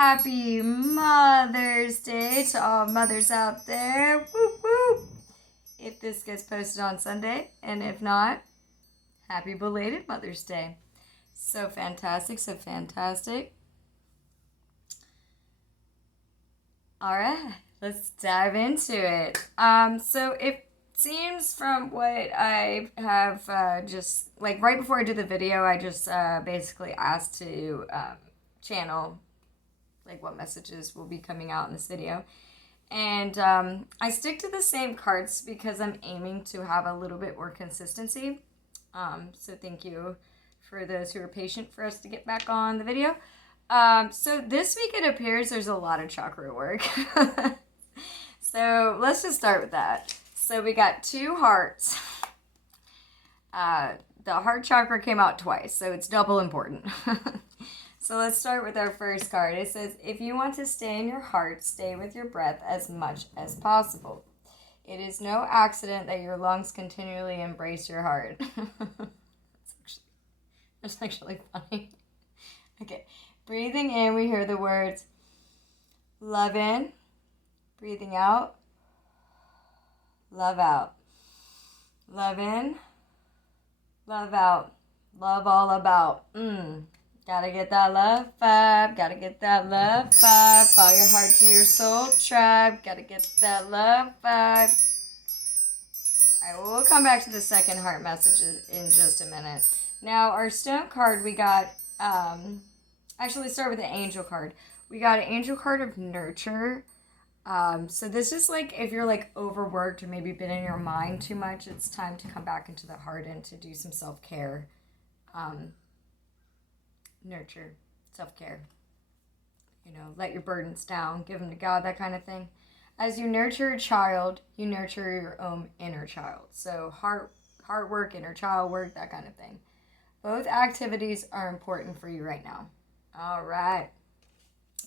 happy Mother's Day to all mothers out there. Whoop, whoop. If this gets posted on Sunday, and if not, happy belated Mother's Day. So fantastic, so fantastic. All right, let's dive into it. So it seems from what I have just, like right before I did the video, I just basically asked to channel like what messages will be coming out in this video. And I stick to the same cards because I'm aiming to have a little bit more consistency. So thank you for those who are patient for us to get back on the video. So this week it appears there's a lot of chakra work. So let's just start with that. So we got 2 hearts. The heart chakra came out twice, so it's double important. So let's start with our first card. It says, if you want to stay in your heart, stay with your breath as much as possible. It is no accident that your lungs continually embrace your heart. That's actually funny. Okay. Breathing in, we hear the words, love in. Breathing out, love out. Love in, love out. Love all about. Gotta get that love vibe. Gotta get that love vibe. Follow your heart to your soul tribe. Gotta get that love vibe. Alright, well, we'll come back to the second heart messages in just a minute. Now, our stone card, we got, actually start with the angel card. We got an angel card of nurture. So this is like, if you're like overworked or maybe been in your mind too much, it's time to come back into the heart and to do some self-care. Nurture, self-care. You know, let your burdens down, give them to God, that kind of thing. As you nurture a child, you nurture your own inner child. So heart work, inner child work, that kind of thing. Both activities are important for you right now. All right.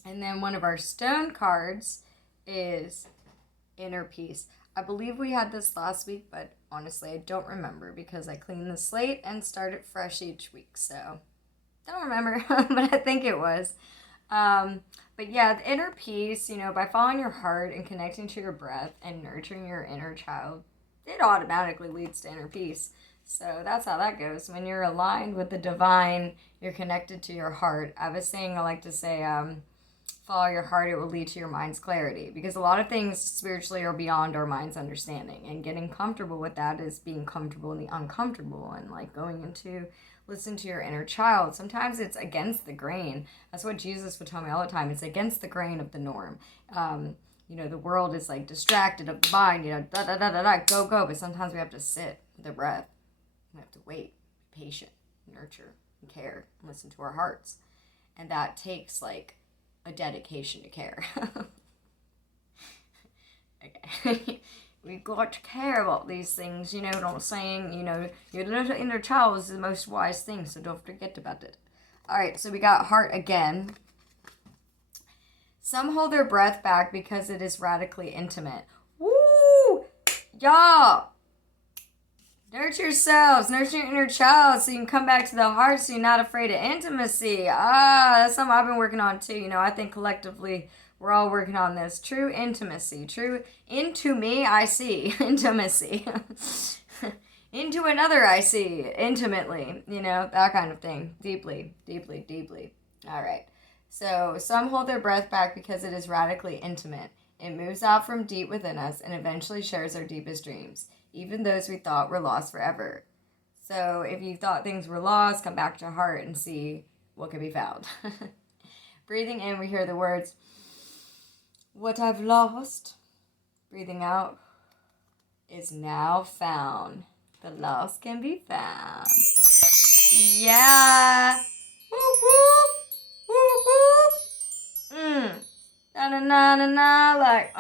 And then one of our stone cards is inner peace. I believe we had this last week, but honestly, I don't remember because I clean the slate and start it fresh each week. So, don't remember, but I think it was. But yeah, the inner peace, you know, by following your heart and connecting to your breath and nurturing your inner child, it automatically leads to inner peace. So that's how that goes. When you're aligned with the divine, you're connected to your heart. I was saying, I like to say, follow your heart, it will lead to your mind's clarity. Because a lot of things spiritually are beyond our mind's understanding. And getting comfortable with that is being comfortable in the uncomfortable. And like going into, listen to your inner child. Sometimes it's against the grain. That's what Jesus would tell me all the time. It's against the grain of the norm. You know, the world is like distracted of the mind, you know, go, go. But sometimes we have to sit with the breath. We have to wait, be patient, nurture, and care, and listen to our hearts. And that takes like a dedication to care. Okay. We got to care about these things, you know what I'm saying? You know, your little inner child is the most wise thing, so don't forget about it. Alright, so we got heart again. Some hold their breath back because it is radically intimate. Woo! Y'all! Nurture yourselves, nurture your inner child so you can come back to the heart so you're not afraid of intimacy. That's something I've been working on too. You know, I think collectively we're all working on this. True intimacy. True into me, I see. Intimacy. Into another, I see. Intimately. You know, that kind of thing. Deeply, deeply, deeply. All right. So some hold their breath back because it is radically intimate. It moves out from deep within us and eventually shares our deepest dreams, even those we thought were lost forever. So if you thought things were lost, come back to heart and see what can be found. Breathing in, we hear the words, what I've lost. Breathing out is now found. The lost can be found. Yeah. Whoop, whoop. Whoop, whoop. Na na na na na, like,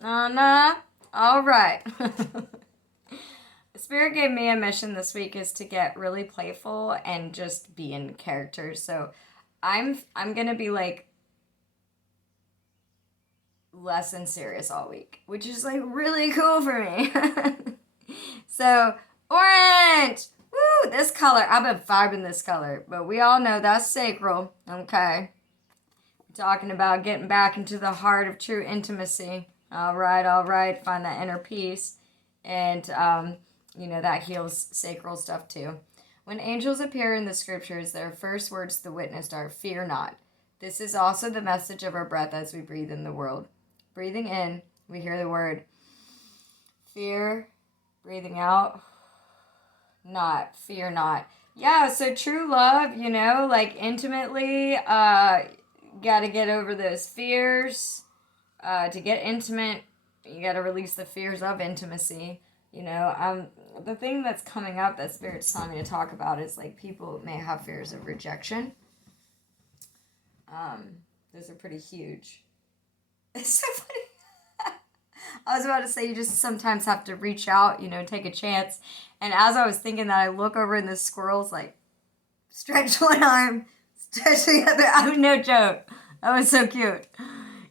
na na. All right. Spirit gave me a mission this week is to get really playful and just be in character. So I'm gonna be like less than serious all week, which is like really cool for me. So orange, woo! This color, I've been vibing this color, but we all know that's sacral. Okay. Talking about getting back into the heart of true intimacy. All right. Find that inner peace. And, that heals sacral stuff too. When angels appear in the scriptures, their first words to the witnessed are, "Fear not." This is also the message of our breath as we breathe in the world. Breathing in, we hear the word fear. Breathing out, not. Fear not. Yeah, so true love, like intimately, got to get over those fears. To get intimate, you got to release the fears of intimacy. The thing that's coming up that Spirit's telling me to talk about is like people may have fears of rejection. Those are pretty huge. It's so funny. I was about to say you just sometimes have to reach out, take a chance. And as I was thinking that, I look over and the squirrel's like, stretch one arm, stretch the other. I mean, no joke. That was so cute.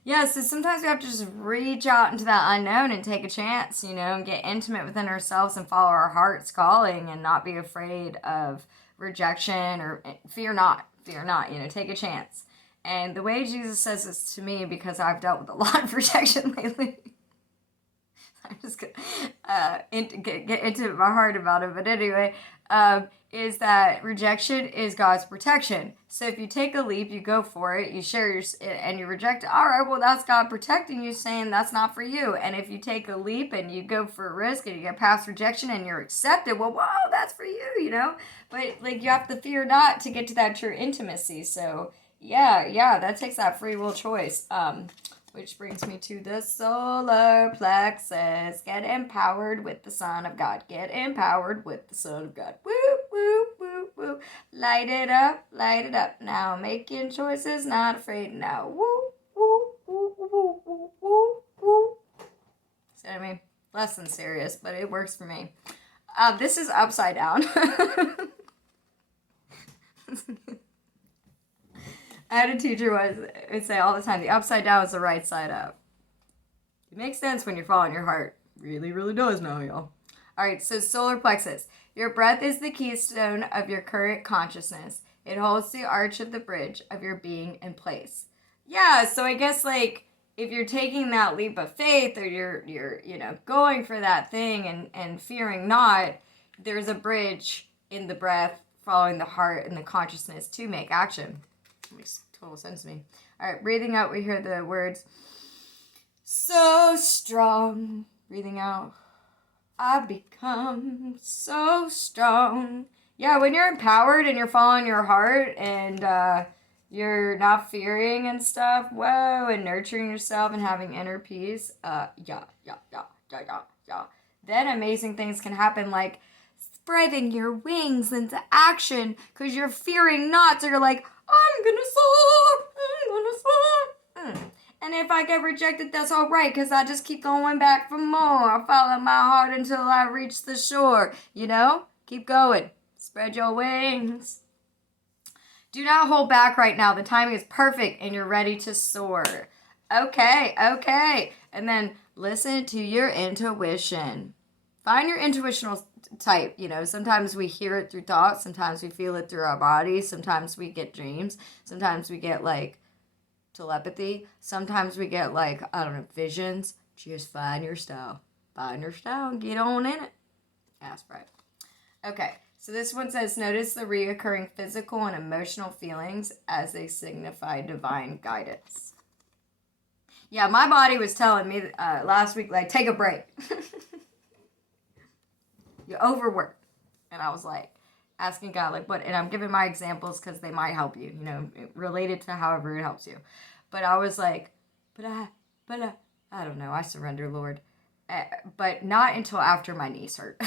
Yeah, so sometimes we have to just reach out into that unknown and take a chance, and get intimate within ourselves and follow our heart's calling and not be afraid of rejection or fear not, take a chance. And the way Jesus says this to me, because I've dealt with a lot of rejection lately, I'm just going to get into my heart about it. But anyway, is that rejection is God's protection. So if you take a leap, you go for it, you share and you reject it. All right, well, that's God protecting you, saying that's not for you. And if you take a leap and you go for a risk and you get past rejection and you're accepted, well, whoa, that's for you, But like you have to fear not to get to that true intimacy. So yeah, that takes that free will choice. Which brings me to the solar plexus. Get empowered with the Son of God. Get empowered with the Son of God. Woo, woo, woo, woo. Light it up now. Making choices, not afraid now. Woo, woo, woo, woo, woo, woo, woo. See what I mean? Less than serious, but it works for me. This is upside down. I had a teacher would say all the time, the upside down is the right side up. It makes sense when you're following your heart. Really, really does now, y'all. All right, so solar plexus. Your breath is the keystone of your current consciousness. It holds the arch of the bridge of your being in place. Yeah, so I guess like if you're taking that leap of faith or you're going for that thing and fearing not, there's a bridge in the breath following the heart and the consciousness to make action. Makes total sense to me. All right, breathing out, we hear the words, so strong. Breathing out, I become so strong. Yeah, when you're empowered and you're following your heart and you're not fearing and stuff, whoa, and nurturing yourself and having inner peace, yeah. Then amazing things can happen, like spreading your wings into action because you're fearing not. So you're like, I'm gonna soar. And if I get rejected, that's all right, because I just keep going back for more. I follow my heart until I reach the shore. Keep going. Spread your wings. Do not hold back right now. The timing is perfect and you're ready to soar. Okay. And then listen to your intuition. Find your intuitional type. Sometimes we hear it through thoughts, sometimes we feel it through our bodies, sometimes we get dreams, sometimes we get like telepathy, sometimes we get like, I don't know, visions. Just find your style and get on in it. That's right. Okay, so this one says, notice the reoccurring physical and emotional feelings as they signify divine guidance. Yeah, my body was telling me last week, like, take a break. You overwork. And I was like, asking God, like, what? And I'm giving my examples because they might help you, related to however it helps you. But I was like, I don't know. I surrender, Lord. But not until after my knees hurt.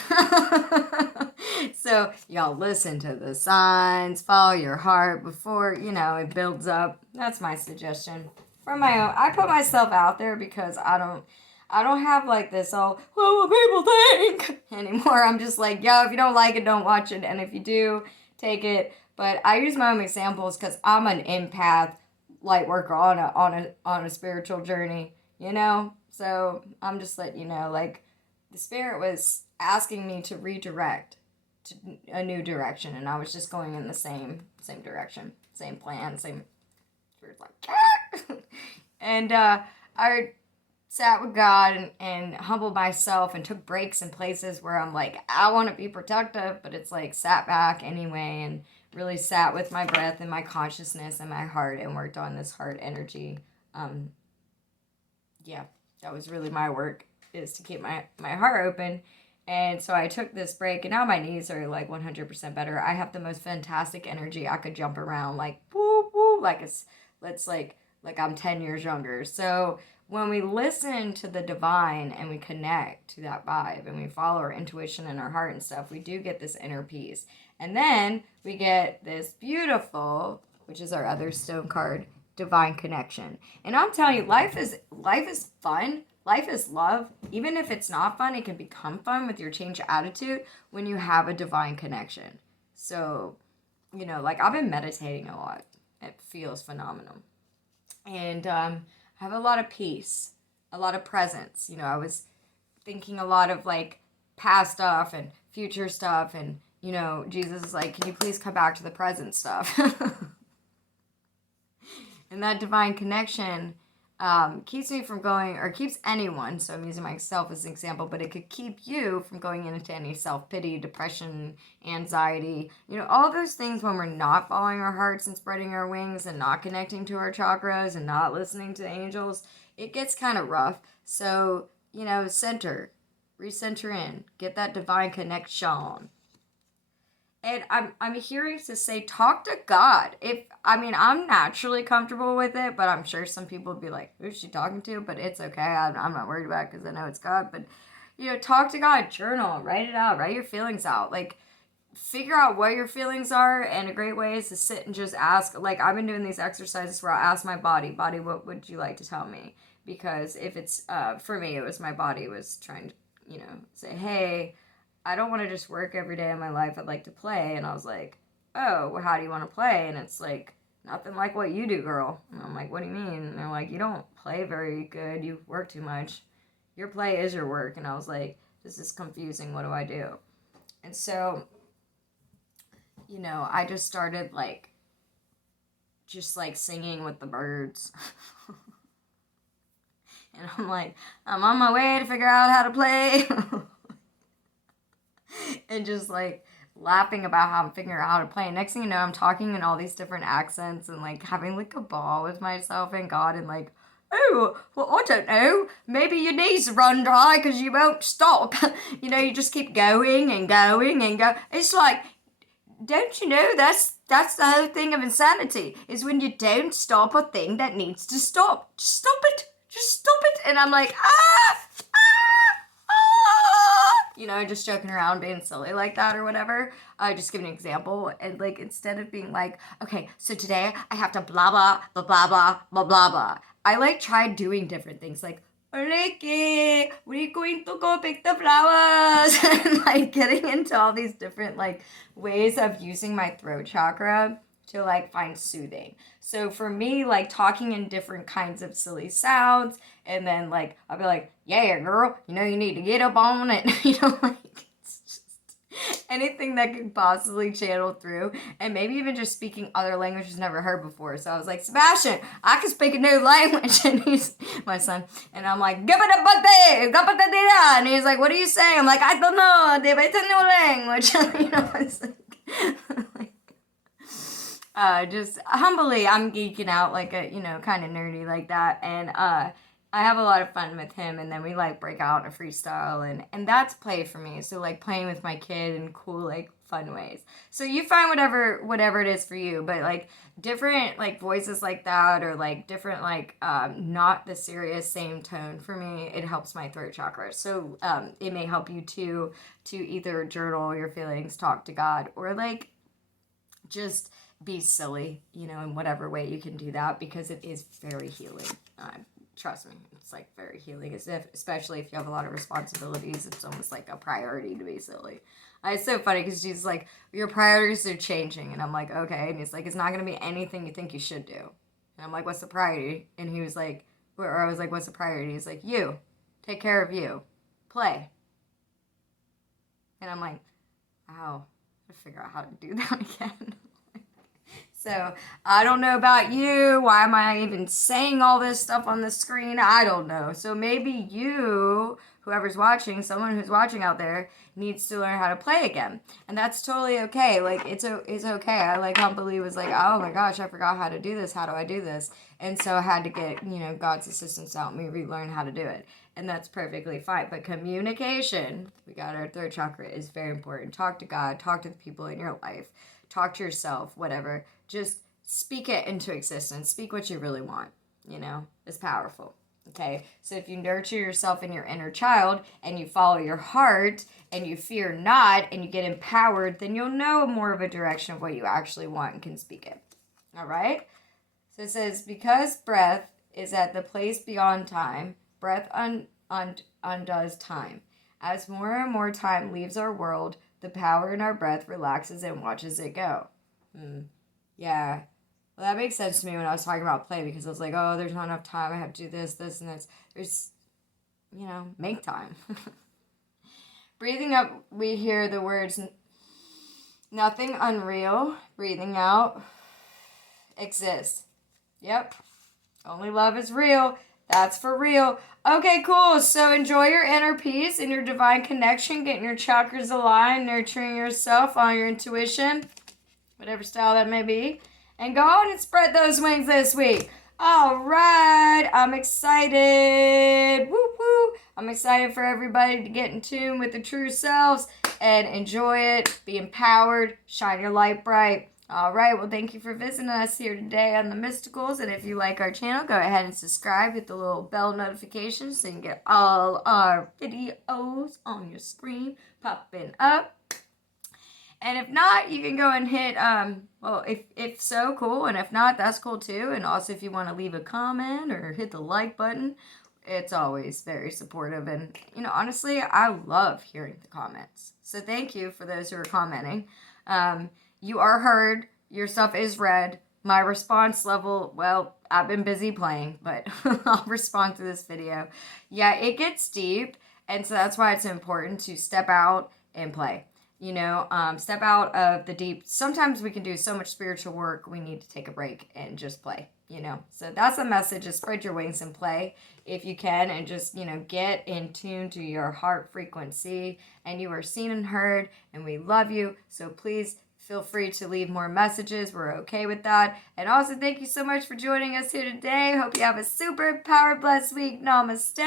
So y'all listen to the signs, follow your heart before, it builds up. That's my suggestion. From my own, I put myself out there because I don't have like this what people think anymore. I'm just like, yo, if you don't like it, don't watch it. And if you do, take it. But I use my own examples because I'm an empath, light worker on a spiritual journey, So I'm just letting you know, like, the Spirit was asking me to redirect to a new direction, and I was just going in the same direction, same plan, same Spirit's like, and I sat with God and humbled myself and took breaks in places where I'm like, I want to be productive, but it's like sat back anyway and really sat with my breath and my consciousness and my heart and worked on this heart energy. Yeah, that was really my work, is to keep my heart open. And so I took this break, and now my knees are like 100% better. I have the most fantastic energy. I could jump around like woo woo, like it's like I'm 10 years younger. So when we listen to the divine and we connect to that vibe and we follow our intuition and our heart and stuff, we do get this inner peace. And then we get this beautiful, which is our other stone card, divine connection. And I'm telling you, life is fun. Life is love. Even if it's not fun, it can become fun with your change of attitude when you have a divine connection. So, like I've been meditating a lot. It feels phenomenal. And I have a lot of peace, a lot of presence. I was thinking a lot of like past stuff and future stuff. And, Jesus is like, can you please come back to the present stuff? And that divine connection keeps me from going, or keeps anyone, so I'm using myself as an example, but it could keep you from going into any self-pity, depression, anxiety, all those things when we're not following our hearts and spreading our wings and not connecting to our chakras and not listening to the angels. It gets kind of rough. So, recenter in, get that divine connection. And I'm hearing to say, talk to God. I'm naturally comfortable with it, but I'm sure some people would be like, who's she talking to? But it's okay. I'm not worried about it because I know it's God. But, talk to God, journal, write it out, write your feelings out. Like, figure out what your feelings are. And a great way is to sit and just ask. Like, I've been doing these exercises where I ask my body, what would you like to tell me? Because if it's, for me, it was my body was trying to, say, hey, I don't want to just work every day of my life. I'd like to play. And I was like, oh, well, how do you want to play? And it's like, nothing like what you do, girl. And I'm like, what do you mean? And they're like, you don't play very good. You work too much. Your play is your work. And I was like, this is confusing. What do I do? And so, I just started singing with the birds. And I'm like, I'm on my way to figure out how to play. And just like laughing about how I'm figuring out how to play. And next thing you know, I'm talking in all these different accents and like having like a ball with myself and God and like, oh, well, I don't know. Maybe your knees run dry because you won't stop. You just keep going and going and go. It's like, don't you know that's the whole thing of insanity is when you don't stop a thing that needs to stop. Just stop it. Just stop it. And I'm like, just joking around, being silly like that or whatever. Just give an example. And like, instead of being like, okay, so today I have to blah, blah, blah, blah, blah, blah, blah, blah. I like tried doing different things like, Ricky, we're going to go pick the flowers. And like getting into all these different like ways of using my throat chakra to like find soothing. So for me, like talking in different kinds of silly sounds, and then like I'll be like, yeah, girl, you need to get up on it. Like it's just anything that could possibly channel through, and maybe even just speaking other languages never heard before. So I was like, Sebastian, I can speak a new language, and he's my son, and I'm like, and he's like, what are you saying? I'm like, I don't know, it's a new language. It's like just humbly, I'm geeking out like a, kind of nerdy like that. And I have a lot of fun with him. And then we like break out in a freestyle and that's play for me. So like playing with my kid in cool, like fun ways. So you find whatever it is for you, but like different like voices like that, or like different, like not the serious same tone for me, it helps my throat chakra. So it may help you to either journal your feelings, talk to God, or like just be silly, in whatever way you can do that, because it is very healing. Trust me, it's like very healing, especially if you have a lot of responsibilities. It's almost like a priority to be silly. It's so funny because she's like, your priorities are changing, and I'm like, okay, and he's like, it's not going to be anything you think you should do. And I'm like, what's the priority? And he was like, or I was like, what's the priority? He's like, you, take care of you, play. And I'm like, wow, I gotta figure out how to do that again. So I don't know about you. Why am I even saying all this stuff on the screen? I don't know. So maybe you, whoever's watching, someone who's watching out there, needs to learn how to play again. And that's totally okay. Like, it's okay. I like how Billy was like, oh my gosh, I forgot how to do this. How do I do this? And so I had to get, God's assistance to help me relearn how to do it. And that's perfectly fine. But communication, we got our third chakra, is very important. Talk to God. Talk to the people in your life. Talk to yourself, whatever. Just speak it into existence. Speak what you really want, It's powerful, okay? So if you nurture yourself in your inner child and you follow your heart and you fear not and you get empowered, then you'll know more of a direction of what you actually want and can speak it, all right? So it says, because breath is at the place beyond time, breath undoes time. As more and more time leaves our world, the power in our breath relaxes and watches it go. Yeah. Well, that makes sense to me when I was talking about play, because I was like, oh, there's not enough time. I have to do this, this, and this. There's, make time. Breathing up, we hear the words, nothing unreal. Breathing out, exists. Yep. Only love is real. That's for real. Okay, cool. So enjoy your inner peace and your divine connection, getting your chakras aligned, nurturing yourself on your intuition, whatever style that may be. And go on and spread those wings this week. All right. I'm excited. Woo woo. I'm excited for everybody to get in tune with the true selves and enjoy it. Be empowered. Shine your light bright. All right, well, thank you for visiting us here today on the MystiCOOLS. And if you like our channel, go ahead and subscribe. Hit the little bell notification so you can get all our videos on your screen popping up. And if not, you can go and hit, well, if so, cool. And if not, that's cool too. And also, if you want to leave a comment or hit the like button, it's always very supportive. And, honestly, I love hearing the comments. So thank you for those who are commenting. You are heard. Your stuff is read. My response level, well, I've been busy playing, but I'll respond to this video. Yeah, it gets deep, and so that's why it's important to step out and play. Step out of the deep. Sometimes we can do so much spiritual work, we need to take a break and just play, So that's the message, is spread your wings and play if you can, and just, get in tune to your heart frequency, and you are seen and heard, and we love you. So please feel free to leave more messages. We're okay with that. And also, thank you so much for joining us here today. Hope you have a super power blessed week. Namaste.